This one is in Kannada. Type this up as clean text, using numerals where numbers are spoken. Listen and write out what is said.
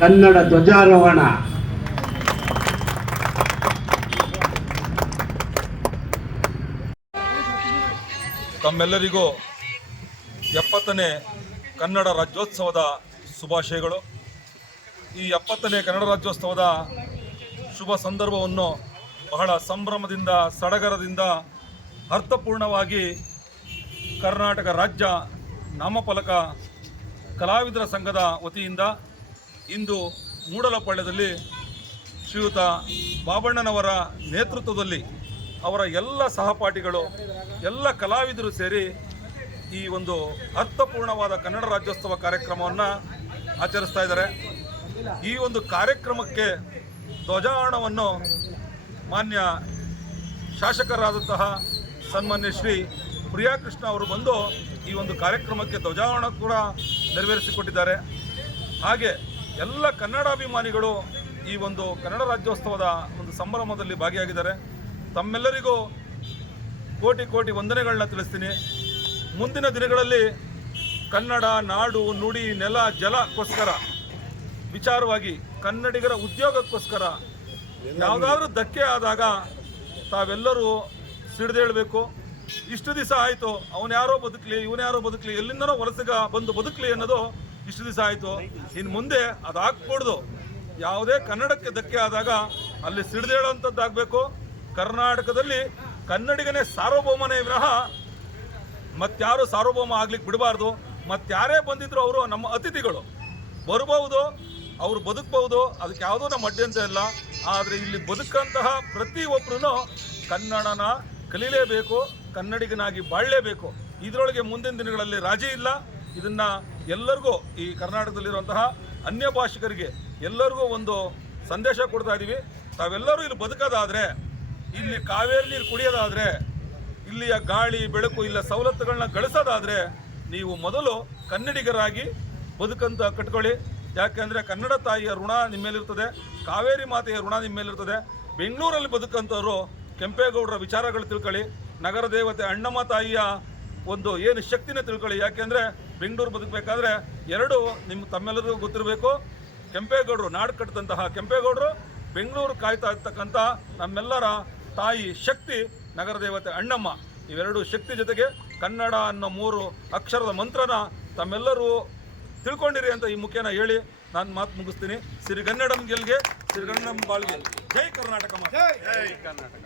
ಕನ್ನಡ ಧ್ವಜಾರೋಹಣ. ತಮ್ಮೆಲ್ಲರಿಗೂ 70ನೇ ಕನ್ನಡ ರಾಜ್ಯೋತ್ಸವದ ಶುಭಾಶಯಗಳು. ಈ 70ನೇ ಕನ್ನಡ ರಾಜ್ಯೋತ್ಸವದ ಶುಭ ಸಂದರ್ಭವನ್ನು ಬಹಳ ಸಂಭ್ರಮದಿಂದ ಸಡಗರದಿಂದ ಅರ್ಥಪೂರ್ಣವಾಗಿ ಕರ್ನಾಟಕ ರಾಜ್ಯ ನಾಮಫಲಕ ಕಲಾವಿದರ ಸಂಘದ ವತಿಯಿಂದ ಇಂದು ಮೂಡಲಪಾಳ್ಯದಲ್ಲಿ ಶ್ರೀಯುತ ಬಾಬಣ್ಣನವರ ನೇತೃತ್ವದಲ್ಲಿ ಅವರ ಎಲ್ಲ ಸಹಪಾಠಿಗಳು ಎಲ್ಲ ಕಲಾವಿದರು ಸೇರಿ ಈ ಒಂದು ಅರ್ಥಪೂರ್ಣವಾದ ಕನ್ನಡ ರಾಜ್ಯೋತ್ಸವ ಕಾರ್ಯಕ್ರಮವನ್ನು ಆಚರಿಸ್ತಾ ಇದ್ದಾರೆ. ಈ ಒಂದು ಕಾರ್ಯಕ್ರಮಕ್ಕೆ ಧ್ವಜಾರೋಹಣವನ್ನು ಮಾನ್ಯ ಶಾಸಕರಾದಂತಹ ಸನ್ಮಾನ್ಯ ಶ್ರೀ ಪ್ರಿಯಾಕೃಷ್ಣ ಅವರು ಬಂದು ಈ ಒಂದು ಕಾರ್ಯಕ್ರಮಕ್ಕೆ ಧ್ವಜಾರೋಹಣ ಕೂಡ ನೆರವೇರಿಸಿಕೊಟ್ಟಿದ್ದಾರೆ. ಹಾಗೆ ಎಲ್ಲ ಕನ್ನಡಾಭಿಮಾನಿಗಳು ಈ ಒಂದು ಕನ್ನಡ ರಾಜ್ಯೋತ್ಸವದ ಒಂದು ಸಂಭ್ರಮದಲ್ಲಿ ಭಾಗಿಯಾಗಿದ್ದಾರೆ. ತಮ್ಮೆಲ್ಲರಿಗೂ ಕೋಟಿ ಕೋಟಿ ವಂದನೆಗಳನ್ನ ತಿಳಿಸ್ತೀನಿ. ಮುಂದಿನ ದಿನಗಳಲ್ಲಿ ಕನ್ನಡ ನಾಡು ನುಡಿ ನೆಲ ಜಲಕ್ಕೋಸ್ಕರ ವಿಚಾರವಾಗಿ ಕನ್ನಡಿಗರ ಉದ್ಯೋಗಕ್ಕೋಸ್ಕರ ಯಾವುದಾದ್ರೂ ಧಕ್ಕೆ ಆದಾಗ ತಾವೆಲ್ಲರೂ ಸಿಡಿದೇಳಬೇಕು. ಇಷ್ಟು ದಿವಸ ಆಯಿತು, ಅವನ್ಯಾರೋ ಬದುಕಲಿ ಇವನ್ಯಾರೋ ಬದುಕಲಿ ಎಲ್ಲಿಂದನೋ ವಲಸಿಗ ಬಂದು ಬದುಕಲಿ ಅನ್ನೋದು ಇಷ್ಟು ದಿವಸ ಆಯಿತು. ಇನ್ನು ಮುಂದೆ ಅದಾಗಕೂಡ್ದು. ಯಾವುದೇ ಕನ್ನಡಕ್ಕೆ ಧಕ್ಕೆ ಆದಾಗ ಅಲ್ಲಿ ಸಿಡಿದೇಳುವಂಥದ್ದಾಗಬೇಕು. ಕರ್ನಾಟಕದಲ್ಲಿ ಕನ್ನಡಿಗನೇ ಸಾರ್ವಭೌಮನೇ ವಿನಃ ಮತ್ತಾರು ಸಾರ್ವಭೌಮ ಆಗ್ಲಿಕ್ಕೆ ಬಿಡಬಾರ್ದು. ಮತ್ತಾರೇ ಬಂದಿದ್ರು ಅವರು ನಮ್ಮ ಅತಿಥಿಗಳು, ಬರಬಹುದು, ಅವರು ಬದುಕಬಹುದು, ಅದಕ್ಕೆ ಯಾವುದೋ ನಮ್ಮ ಅಡ್ಡಿ ಅಂತ ಇಲ್ಲ. ಆದರೆ ಇಲ್ಲಿ ಬದುಕಂತಹ ಪ್ರತಿಯೊಬ್ಬರೂ ಕನ್ನಡನ ಕಲೀಲೇಬೇಕು, ಕನ್ನಡಿಗನಾಗಿ ಬಾಳಲೇಬೇಕು. ಇದರೊಳಗೆ ಮುಂದಿನ ದಿನಗಳಲ್ಲಿ ರಾಜಿ ಇಲ್ಲ. ಇದನ್ನು ಎಲ್ಲರಿಗೂ ಈ ಕರ್ನಾಟಕದಲ್ಲಿರುವಂತಹ ಅನ್ಯ ಭಾಷಿಕರಿಗೆ ಎಲ್ಲರಿಗೂ ಒಂದು ಸಂದೇಶ ಕೊಡ್ತಾ ಇದ್ದೀವಿ. ತಾವೆಲ್ಲರೂ ಇಲ್ಲಿ ಬದುಕೋದಾದರೆ, ಇಲ್ಲಿ ಕಾವೇರಿ ನೀರು ಕುಡಿಯೋದಾದರೆ, ಇಲ್ಲಿಯ ಗಾಳಿ ಬೆಳಕು ಇಲ್ಲ ಸವಲತ್ತುಗಳನ್ನ ಗಳಿಸೋದಾದರೆ ನೀವು ಮೊದಲು ಕನ್ನಡಿಗರಾಗಿ ಬದುಕಂತ ಕಟ್ಕೊಳ್ಳಿ. ಯಾಕೆಂದರೆ ಕನ್ನಡ ತಾಯಿಯ ಋಣ ನಿಮ್ಮ ಮೇಲಿರ್ತದೆ, ಕಾವೇರಿ ಮಾತೆಯ ಋಣ ನಿಮ್ಮ ಮೇಲಿರ್ತದೆ. ಬೆಂಗಳೂರಲ್ಲಿ ಬದುಕಂಥವ್ರು ಕೆಂಪೇಗೌಡರ ವಿಚಾರಗಳು ತಿಳ್ಕೊಳ್ಳಿ, ನಗರ ದೇವತೆ ಅಣ್ಣಮ್ಮ ತಾಯಿಯ ಒಂದು ಏನು ಶಕ್ತಿನ ತಿಳ್ಕೊಳ್ಳಿ. ಯಾಕೆಂದರೆ ಬೆಂಗಳೂರು ಬದುಕಬೇಕಾದ್ರೆ ಎರಡು ತಮ್ಮೆಲ್ಲರಿಗೂ ಗೊತ್ತಿರಬೇಕು. ಕೆಂಪೇಗೌಡರು ನಾಡು ಕಟ್ಟಿದಂತಹ ಕೆಂಪೇಗೌಡರು, ಬೆಂಗಳೂರು ಕಾಯ್ತಾ ಇರ್ತಕ್ಕಂಥ ನಮ್ಮೆಲ್ಲರ ತಾಯಿ ಶಕ್ತಿ ನಗರ ದೇವತೆ ಅಣ್ಣಮ್ಮ. ಇವೆರಡು ಶಕ್ತಿ ಜೊತೆಗೆ ಕನ್ನಡ ಅನ್ನೋ 3 ಅಕ್ಷರದ ಮಂತ್ರನ ತಮ್ಮೆಲ್ಲರೂ ತಿಳ್ಕೊಂಡಿರಿ ಅಂತ ಈ ಮುಖ್ಯನ ಹೇಳಿ ನಾನು ಮಾತು ಮುಗಿಸ್ತೀನಿ. ಸಿರಿಗನ್ನಡಂ ಗೆಲ್ಗೆ, ಸಿರಿಗನ್ನಡಂ ಬಾಳ್ಗೆ. ಜೈ ಕರ್ನಾಟಕ ಮಾತೆ. ಜೈ ಕರ್ನಾಟಕ.